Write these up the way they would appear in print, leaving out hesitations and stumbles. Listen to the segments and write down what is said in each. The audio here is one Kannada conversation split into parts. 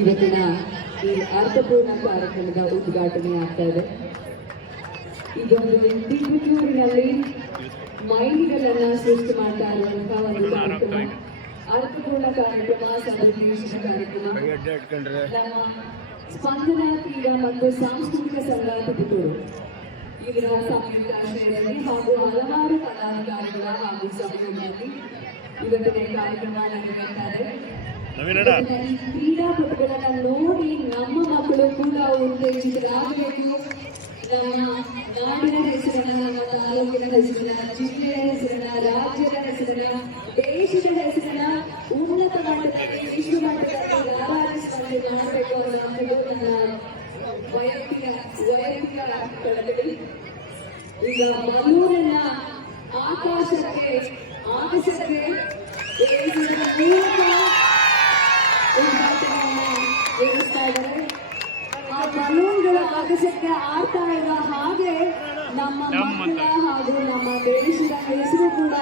ಇವತ್ತಿನ ಈ ಅರ್ಥಪೂರ್ಣ ಕಾರ್ಯಕ್ರಮದ ಉದ್ಘಾಟನೆ ಆಗ್ತಾ ಇದೆ. ಇದೊಂದು ತಿರುಚೂರಿನಲ್ಲಿ ಮೈಲಿಗಳನ್ನ ಸೃಷ್ಟಿ ಮಾಡ್ತಾ ಇರುವಂತಹ ಒಂದು ಕಾರ್ಯಕ್ರಮ, ಅರ್ಥಪೂರ್ಣ ಕಾರ್ಯಕ್ರಮ, ಸದುದ್ದೇಶದ ಕಾರ್ಯಕ್ರಮ. ನಮ್ಮ ಸ್ಪಂದನ ಕ್ರೀಡಾ ಮತ್ತು ಸಾಂಸ್ಕೃತಿಕ ಸಂಘ ತಿರುಚೂರು ಇವರ ಸಂಯುಕ್ತ ಆಶ್ರಯದಲ್ಲಿ ಹಾಗೂ ಹಲವಾರು ಪದಾಧಿಕಾರಿಗಳ ಹಾಗೂ ಸಭೆಗಳಲ್ಲಿ ಇವತ್ತಿನ ಕಾರ್ಯಕ್ರಮ ನಡೆಯುತ್ತಾ ಇದೆ. ಕ್ರೀಡಾಪಟುಗಳನ್ನ ನೋಡಿ ನಮ್ಮ ಮಕ್ಕಳು ಕೂಡ ಉತ್ತೇಜಿತರಾಗಬೇಕು. ನಮ್ಮ ನಾಡಿನ ಹೆಸರನ್ನ, ನಮ್ಮ ತಾಲೂಕಿನ ಹೆಸರನ್ನ, ಜಿಲ್ಲೆಯ ಹೆಸರನ್ನ, ರಾಜ್ಯದ ಹೆಸರನ್ನ, ದೇಶದ ಹೆಸರನ್ನ ಉನ್ನತ ಮಟ್ಟದಲ್ಲಿ, ವಿಶ್ವ ಮಟ್ಟದಲ್ಲಿ ರಾರಾಜಿಸುವಂತೆ ಮಾಡಬೇಕು ಅನ್ನೋದು ನನ್ನ ವೈಯಕ್ತಿಕ ಕಳಕಳಿ. ಈಗ ಬಲೂರನ್ನ ಆಕಾಶಕ್ಕೆ ಆಕಾಶಕ್ಕೆ ಏರಿಸ್ತಾ ಇದ್ದಾರೆ. ಆ ಬಲೂನ್ಗಳ ಆಕಾಶಕ್ಕೆ ಆಡ್ತಾ ಇರುವ ಹಾಗೆ ನಮ್ಮ ಮಕ್ಕಳ ಹಾಗೂ ನಮ್ಮ ದೇಶದ ಹೆಸರು ಕೂಡ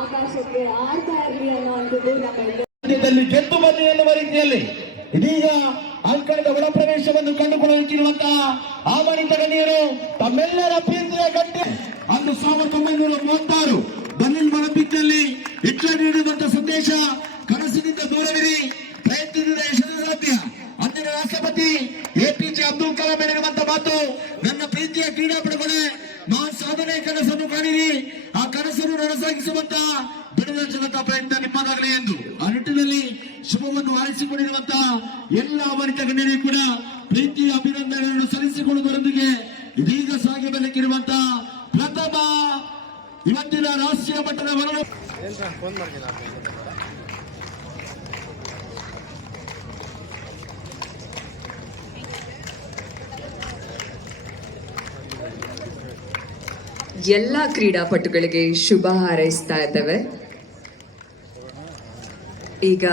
ಆಕಾಶಕ್ಕೆ ಆಡ್ತಾ ಇರಲಿ ಅನ್ನುವಂಥದ್ದು ನಮ್ಮ ಗೆದ್ದು ಬನ್ನಿ ಎನ್ನುವ ರೀತಿಯಲ್ಲಿ ಇದೀಗ ಅಂಕಣದ ಒಳ ಪ್ರವೇಶವನ್ನು ಕಂಡುಕೊಳ್ಳುತ್ತಿರುವಂತಹ ಆಹ್ವಾನಿತ ಗಣ್ಯರು ತಮ್ಮೆಲ್ಲರ ಪ್ರೀತಿಯ ಗಂಟೆ ಅಂದು 1936 ಬರ್ಲಿನ್ ಒಲಿಂಪಿಕ್ನಲ್ಲಿ ಹಿಟ್ಲರ್ ನೀಡಿರುವಂತಹ ಸಂದೇಶ ಕನಸಿನಿಂದ ದೂರವಿರಿ, ಪ್ರಯತ್ನದಿಂದ ಯಶಸ್ಸು ಸಾಧ್ಯ. ಅಂದಿನ ರಾಷ್ಟ್ರಪತಿ APJ ಅಬ್ದುಲ್ ಕಲಾಂ ಹೇಳಿರುವಂತಹ ಮಾತು, ನನ್ನ ಪ್ರೀತಿಯ ಕ್ರೀಡಾಪಟುಗಳೇ, ಮಹಾನ್ ಸಾಧನೆ ಕನಸನ್ನು ಕಾಣಿರಿ, ಆ ಕನಸನ್ನು ನನಸಾಗಿಸುವಂತಹ ಬಿಡುವ ಜನತಾ ಪ್ರಯತ್ನ ನಿಮ್ಮದಾಗಲಿ ಎಂದು ಆ ನಿಟ್ಟಿನಲ್ಲಿ ಶುಭವನ್ನು ಹಾರೈಸಿಕೊಂಡಿರುವಂತಹ ಎಲ್ಲ ಆಹ್ವಾನಿತ ಗಣ್ಯರಿಗೂ ಕೂಡ ಪ್ರೀತಿಯ ಅಭಿನಂದನೆಗಳನ್ನು ಸಲ್ಲಿಸಿಕೊಳ್ಳುವುದರೊಂದಿಗೆ ಇದೀಗ ಸಾಗಿ ಬೆಳಕಿರುವಂತಹ ಪ್ರಥಮ ಇವತ್ತಿನ ರಾಷ್ಟ್ರೀಯ ಮಟ್ಟದ ವರಣ ಎಲ್ಲ ಕ್ರೀಡಾಪಟುಗಳಿಗೆ ಶುಭ ಹಾರೈಸ್ತಾ ಇದ್ದೇವೆ. ಈಗ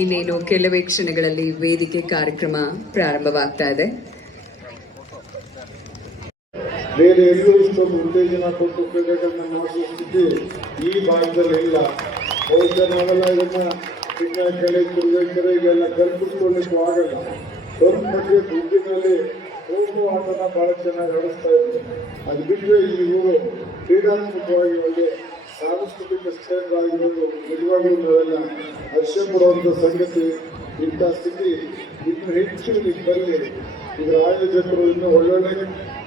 ಇನ್ನೇನು ಕೆಲವೇ ಕ್ಷಣಗಳಲ್ಲಿ ವೇದಿಕೆ ಕಾರ್ಯಕ್ರಮ ಪ್ರಾರಂಭವಾಗ್ತಾ ಇದೆ. ಬೇರೆ ಎಲ್ಲೂ ಇಷ್ಟೊಂದು ಉತ್ತೇಜನ ಕೊಟ್ಟು ಕ್ರೀಡೆಗಳನ್ನ ಮಾಡುವ ಸ್ಥಿತಿ ಈ ಭಾಗದಲ್ಲಿ ಇಲ್ಲ. ಬಹುಶಃ ನಾವೆಲ್ಲ ಇದನ್ನ ಚಿಕ್ಕ ಕೆರೆ ಕುರುವೆಕೆರೆ ಈಗೆಲ್ಲ ಕಲ್ಪಿಸ್ಕೊಳ್ಳಿಕ್ಕೂ ಆಗಲ್ಲ. ಸ್ವಲ್ಪ ಮಟ್ಟಿಗೆ ದುಡ್ಡಿನಲ್ಲಿ ಹೋಗುವ ಆಟನ ಬಹಳ ಚೆನ್ನಾಗಿ ಆಡಿಸ್ತಾ ಇದ್ರು. ಅದು ಬಿಟ್ಟರೆ ಈ ಊರು ಕ್ರೀಡಾತ್ಮಕವಾಗಿ ಒಳ್ಳೆ ಸಾಂಸ್ಕೃತಿಕ ಕೇಂದ್ರ ಆಗಿರೋದು ನಿಜವಾಗ್ಲೂ ನಾವೆಲ್ಲ ಹರ್ಷ ಪಡುವಂಥ ಸಂಗತಿ. ಇಂಥ ಸ್ಥಿತಿ ಇನ್ನು ಹೆಚ್ಚು ಬರಲಿ. ಇದರ ಆಯೋಜಕರು ಇನ್ನೂ ಒಳ್ಳೊಳ್ಳೆ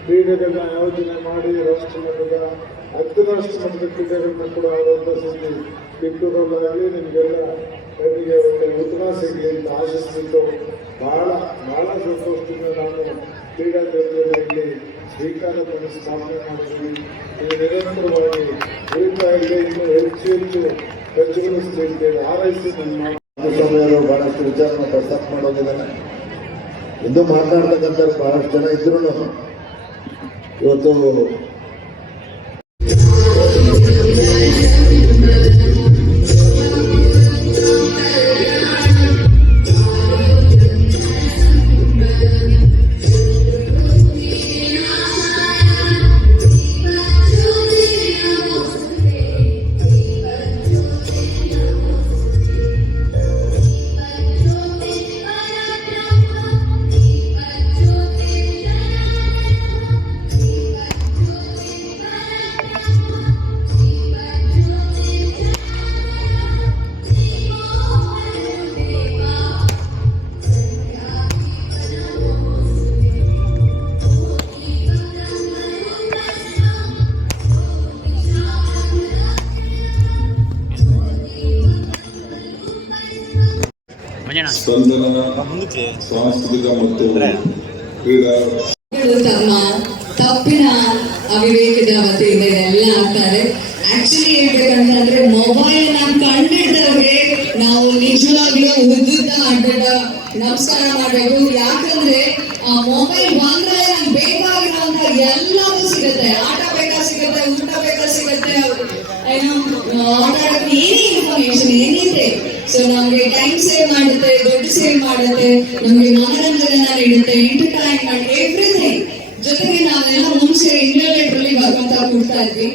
ಕ್ರೀಡೆಗಳನ್ನ ಆಯೋಜನೆ ಮಾಡಿ ರಾಷ್ಟ್ರ ಮಟ್ಟದ, ಅಂತಾರಾಷ್ಟ್ರೀಯ ಮಟ್ಟದ ಕ್ರೀಡೆಗಳನ್ನ ಕೂಡ ಆಡುವಂಥ ಸ್ಥಿತಿ ಕಿತ್ತೂರಲ್ಲಾಗಲಿ ನಿಮಗೆಲ್ಲ ಅವರಿಗೆ ಒಳ್ಳೆ ಉತ್ತಮ ಸಿಗಲಿ ಅಂತ ಆಶಿಸ್ತಿದ್ದು ಬಹಳ ಸಂತೋಷದಿಂದ ನಾನು ಕ್ರೀಡಾ ಜಗತ್ತಿನಲ್ಲಿ ಶ್ರೀಕಾರವನ್ನು ಸ್ಥಾಪನೆ ಮಾಡಿದ್ವಿ. ಇದು ನಿರಂತರವಾಗಿ ಉಳಿತಾ ಇದೆ, ಇನ್ನೂ ಹೆಚ್ಚು ಹೆಚ್ಚುಗೊಳಿಸ್ತಾ ಇದ್ದೇವೆ. ಹಾರೈಸಿ ನನ್ನ ಸಮಯರು ಬಹಳಷ್ಟು ವಿಚಾರನ ಪ್ರಸ್ತಾಪ ಮಾಡೋದಿದ್ದಾನೆ. ಇಂದು ಮಾತನಾಡ್ತಕ್ಕಂಥ ಬಹಳಷ್ಟು ಜನ ಇದ್ರು ಇವತ್ತು ಸ್ಪಂದನ ಸಾಂಸ್ಕೃತಿಕ ಮತ್ತು ಕ್ರೀಡಾ ತಮ್ಮ ತಪ್ಪಿನ ಅವಿವೇಕದ ವತಿಯಿಂದ ಎಲ್ಲ ಆಗ್ತಾರೆ. ಆಕ್ಚುಲಿ ಹೇಳ್ಬೇಕಂತಂದ್ರೆ ಮೊಬೈಲ್ ಕಂಡಿದ್ದವ್ರಿಗೆ ನಾವು ನಿಜವಾಗ್ಲೂ ಉದ್ದುದ್ದ ಅಡ್ಡ ನಮಸ್ಕಾರ ಮಾಡಬೇಕು. ಯಾಕಂದ್ರೆ ಆ ಮೊಬೈಲ್ ಬಂದ್ರೆ ನಮ್ಗೆ ಬೇಕಾಗಿರುವಂತ ಎಲ್ಲವೂ ಸಿಗುತ್ತೆ. ಆಟ ಬೇಕಾ ಸಿಗುತ್ತೆ, ಊಟ ಬೇಕಾ ಸಿಗುತ್ತೆ, ಏನೋ ಆಟಾಡಕ್ಕೆ ಏನೇ ಇನ್ಫಾರ್ಮೇಶನ್ ಏನಿದೆ. ಸೊ ನಮ್ಗೆ ಟೈಮ್ ಸೇವ್ ಮಾಡುತ್ತೆ, ದುಡ್ಡು ಸೇವ್ ಮಾಡುತ್ತೆ, ನಮ್ಗೆ ಮನರಂಜನೆ ನೀಡುತ್ತೆ, ಎಂಟರ್ಟೈನ್ಮೆಂಟ್, ಎವ್ರಿಥಿಂಗ್. ಜೊತೆಗೆ ನಾವೆಲ್ಲ ಮುಂಚೆ ಇಂಟರ್ನೆಟ್ ಅಲ್ಲಿ ಬರ್ಕೊಂತ ಕೊಡ್ತಾ ಇದ್ವಿ.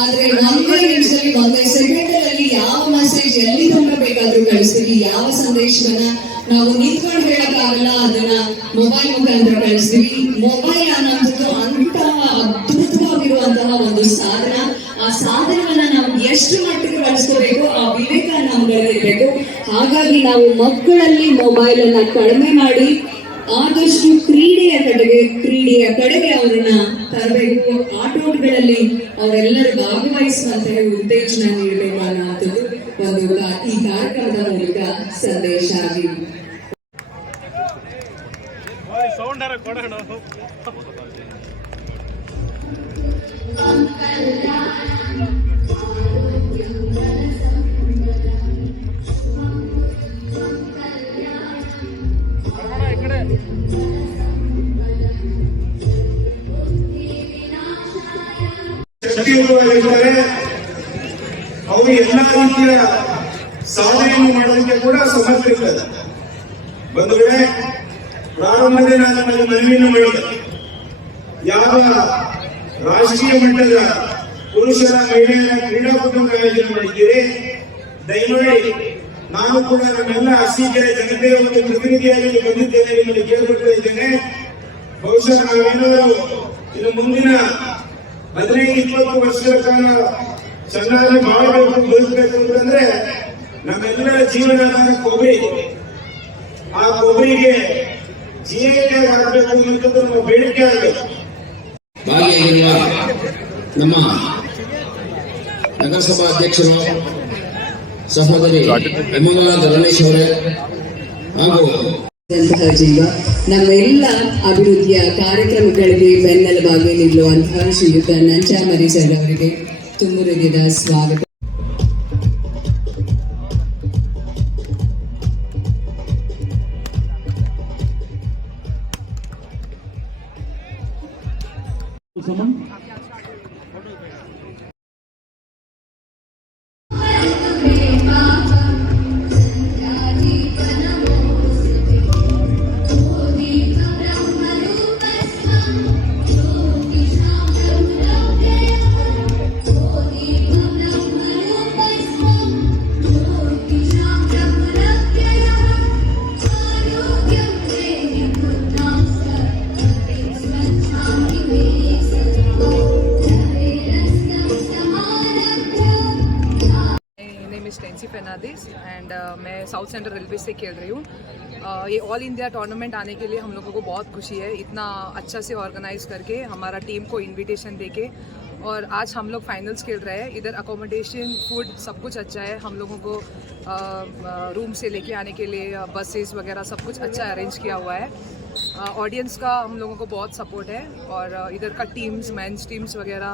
ಆದ್ರೆ ಒಂದೇ ನಿಮಿಷದಲ್ಲಿ, ಒಂದೇ ಸೆಕೆಂಡ್ ಅಲ್ಲಿ ಯಾವ ಮೆಸೇಜ್ ಎಲ್ಲಿ ತನಕ ಬೇಕಾದ್ರೂ ಕಳಿಸ್ತೀವಿ, ಯಾವ ಸಂದೇಶವನ್ನ ನಾವು ನಿಂತ್ಕೊಂಡು ಹೇಳಕ್ಕಾಗಲ್ಲ, ಅದನ್ನ ಮೊಬೈಲ್ ಮುಖಾಂತರ ಕಳಿಸ್ತೀವಿ. ಮೊಬೈಲ್ ಅನ್ನೋದು ಅಂತಹ ಅದ್ಭುತವಾಗಿರುವಂತಹ ಒಂದು ಸಾಧನ. ಆ ಸಾಧನವನ್ನ ನಾವು ಎಷ್ಟು ಮಟ್ಟಿಗೆ ಬಳಸ್ಕೋಬೇಕು, ಆ ವಿವೇಕ ನಮ್ಗಳಿರ್ಬೇಕು. ಹಾಗಾಗಿ ನಾವು ಮಕ್ಕಳಲ್ಲಿ ಮೊಬೈಲ್ ಅನ್ನ ಕಡಿಮೆ ಮಾಡಿ ಆದಷ್ಟು ಕ್ರೀಡೆಯ ಕಡೆಗೆ ಅವರನ್ನ ತರಬೇಕು. ಆಟೋಟಗಳಲ್ಲಿ ಅವರೆಲ್ಲರೂ ಭಾಗವಹಿಸುವಂತಹ ಉತ್ತೇಜನ ನೀಡಬೇಕು ಅನ್ನೋಂಥದ್ದು ಒಂದು ಈ ಕಾರ್ಯಕ್ರಮದ ಮೂಲಕ ಸಂದೇಶ ಆಗಿದೆ. ಶಕ್ತಿಯುತವಾಗಿರ್ತಾರೆ. ಅವರು ಎಲ್ಲಾ ರೀತಿಯ ಸಾಧನೆಯನ್ನು ಮಾಡೋದಕ್ಕೆ ಕೂಡ ಸಮರ್ಥರಿರ್ತದೆ. ಬಂಧುಗಳೇ, ಪ್ರಾರಂಭದಲ್ಲಿ ನಾನು ಮನವಿಯನ್ನು ಮಾಡಿದೆ. ಯಾವ ರಾಷ್ಟ್ರೀಯ ಮಟ್ಟದ ಪುರುಷರ ಮಹಿಳೆಯರ ಕ್ರೀಡಾಕೂಟವನ್ನು ಆಯೋಜನೆ ಮಾಡಿದ್ದೀರಿ, ದಯಮಾಡಿ ನಾನು ಕೂಡ ನಮ್ಮೆಲ್ಲ ಅರಸೀಕೆರೆ ಜನತೆಯ ಒಂದು ಪ್ರತಿನಿಧಿಯಾಗಿ ಬಂದಿದ್ದೇನೆ, ನಿಮ್ಮಲ್ಲಿ ಕೇಳಿಕೊಳ್ತಾ ಇದ್ದೇನೆ. ಬಹುಶಃ ನಾವೇನಾದರೂ ಇನ್ನು ಮುಂದಿನ 15-20 ವರ್ಷಗಳ ಕಾಲ ಚೆನ್ನಾಗಿ ಮಾಡಬೇಕು, ಬದುಕಬೇಕು ಅಂತಂದ್ರೆ ನಮ್ಮೆಲ್ಲರ ಜೀವನಾಧಾರ ಕೊಬ್ಬರಿ. ಆ ಕೊಬ್ಬರಿಗೆ ಜಿಐ ಟ್ಯಾಗ್ ಆಗಬೇಕು ಅನ್ನೋದು ನಮ್ಮ ಬೇಡಿಕೆ ಆಗಬೇಕು. ಭಾಗಿಯಾಗಿರುವ ನಮ್ಮ ನಗರಸಭಾ ಅಧ್ಯಕ್ಷರು ಸಹೋದರಿ ಹೇಮಂಗಲ ಧರಣೇಶ್ ಅವರೇ ಹಾಗೂ ಜೀವ ನಮ್ಮೆಲ್ಲ ಅಭಿವೃದ್ಧಿಯ ಕಾರ್ಯಕ್ರಮಗಳಿಗೆ ಬೆನ್ನೆಲುಬಾಗಿ ನಿಲ್ಲುವಂತಹ ಶ್ರೀಯುತ ನಂಚಾಮರಿ ಸರ್ ಅವರಿಗೆ ತುಂಬು ಹೃದಯದ ಸ್ವಾಗತ. फर्नांडिस एंड मैं साउथ सेंट्रल रेलवे से खेल रही हूँ। ये ऑल इंडिया टूर्नामेंट आने के लिए हम लोगों को बहुत खुशी है, इतना अच्छा से ऑर्गेनाइज करके हमारा टीम को इनविटेशन देके। और आज हम लोग फाइनल्स खेल रहे हैं। इधर अकोमोडेशन, फूड सब कुछ अच्छा है। हम लोगों को रूम से लेके आने के लिए बसेस वगैरह सब कुछ अच्छा अरेंज किया हुआ है। ऑडियंस का हम लोगों को बहुत सपोर्ट है और इधर का टीम्स, मेंस टीम्स वगैरह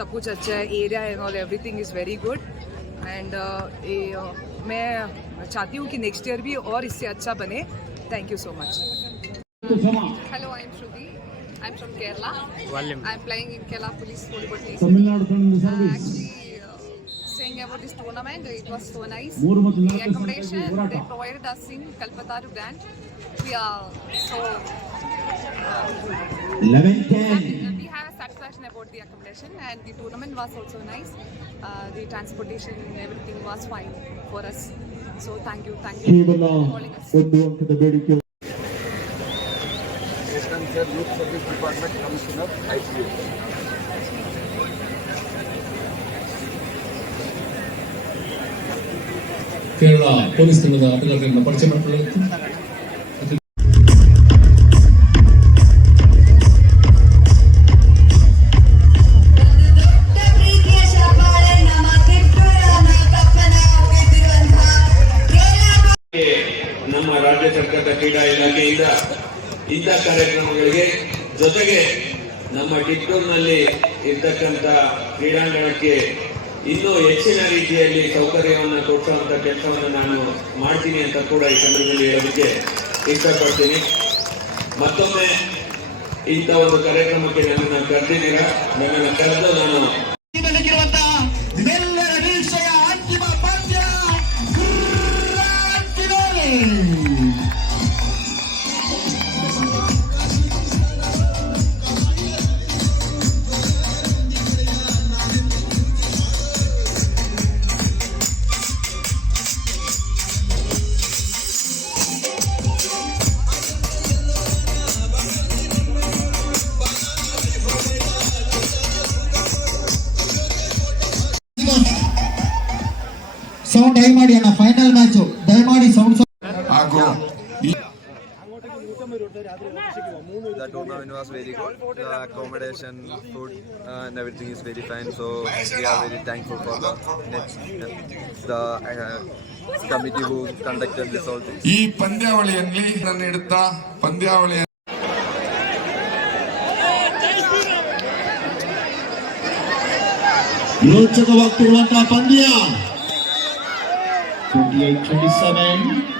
सब कुछ अच्छा है। Area and all everything is very good and मैं चाहती हूँ कि नेक्स्ट ईयर भी और इससे अच्छा बने। Thank you so much. Hello, I am Shruti. I am from Kerala. I am playing in Kerala Police Volleyball team. Actually, saying about this tournament, it was so nice. The accommodation they provided us in Kalpataru Grant. We are so we have a satisfaction about the accommodation, and the tournament was also nice. The transportation and everything was fine for us. So thank you for calling us. Youth Service Department Commissioner, ICU. Kerala police ತಂಡದ ಆಟಗಾರರನ್ನು ಪರಿಚಯ ಮಾಡಿಕೊಳ್ಳಲಾಯಿತು. ನಮ್ಮ ರಾಜ್ಯ ಸರ್ಕಾರದ ಕ್ರೀಡಾ ಇಲಾಖೆಯಿಂದ ಇಂಥ ಕಾರ್ಯಕ್ರಮಗಳಿಗೆ ಜೊತೆಗೆ ನಮ್ಮ ಟಿಪ್ಪೂರಿನಲ್ಲಿ ಇರ್ತಕ್ಕಂಥ ಕ್ರೀಡಾಂಗಣಕ್ಕೆ ಇನ್ನೂ ಹೆಚ್ಚಿನ ರೀತಿಯಲ್ಲಿ ಸೌಕರ್ಯವನ್ನು ಕೊಡಿಸುವಂಥ ಕೆಲಸವನ್ನು ನಾನು ಮಾಡ್ತೀನಿ ಅಂತ ಕೂಡ ಈ ಸಂದರ್ಭದಲ್ಲಿ ಹೇಳೋದಕ್ಕೆ ಇಷ್ಟಪಡ್ತೀನಿ. ಮತ್ತೊಮ್ಮೆ ಇಂಥ ಒಂದು ಕಾರ್ಯಕ್ರಮಕ್ಕೆ ನನ್ನನ್ನು ಕರೆದಿದ್ದೀರಾ. ನನ್ನನ್ನು ಕರೆದು ನಾನು The tournament was very good. The accommodation, food, and everything is very fine. So we are very thankful for the committee who conducted this whole thing. ಈ ಪಂದ್ಯಾವಳಿಯಲ್ಲಿ ನೀಡುತ್ತಾ ಪಂದ್ಯಾವಳಿಯ ರೋಚಕವಾಗ್ತಿರುವಂತಹ ಪಂದ್ಯ 28-27.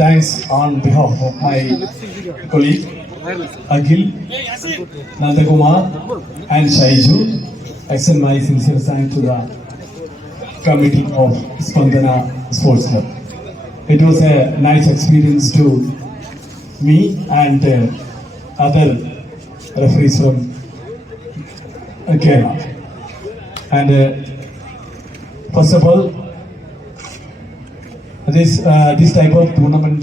Thanks on behalf of my colleague Akhil, Nandakumar and Shaiju. I send my sincere thanks to the committee of Spandana Sports Club. It was a nice experience to me and other referees from Kerala. And first of all, this type of tournament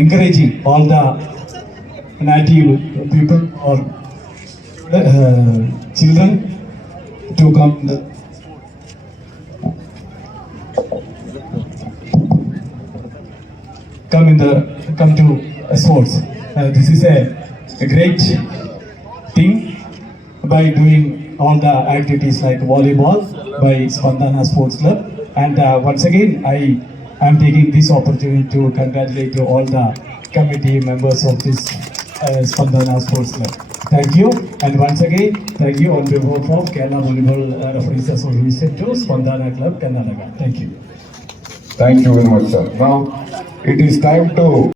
encouraging all the native people or children to come to sports. This is a great thing by doing all the activities like volleyball by Spandana Sports Club. And once again, I am taking this opportunity to congratulate to all the committee members of this Spandana Sports Club. Thank you, and once again, thank you on behalf of Kerala Volleyball Referees Association to Spandana Club, Karnataka. Thank you. Thank you very much, sir. Now it is time to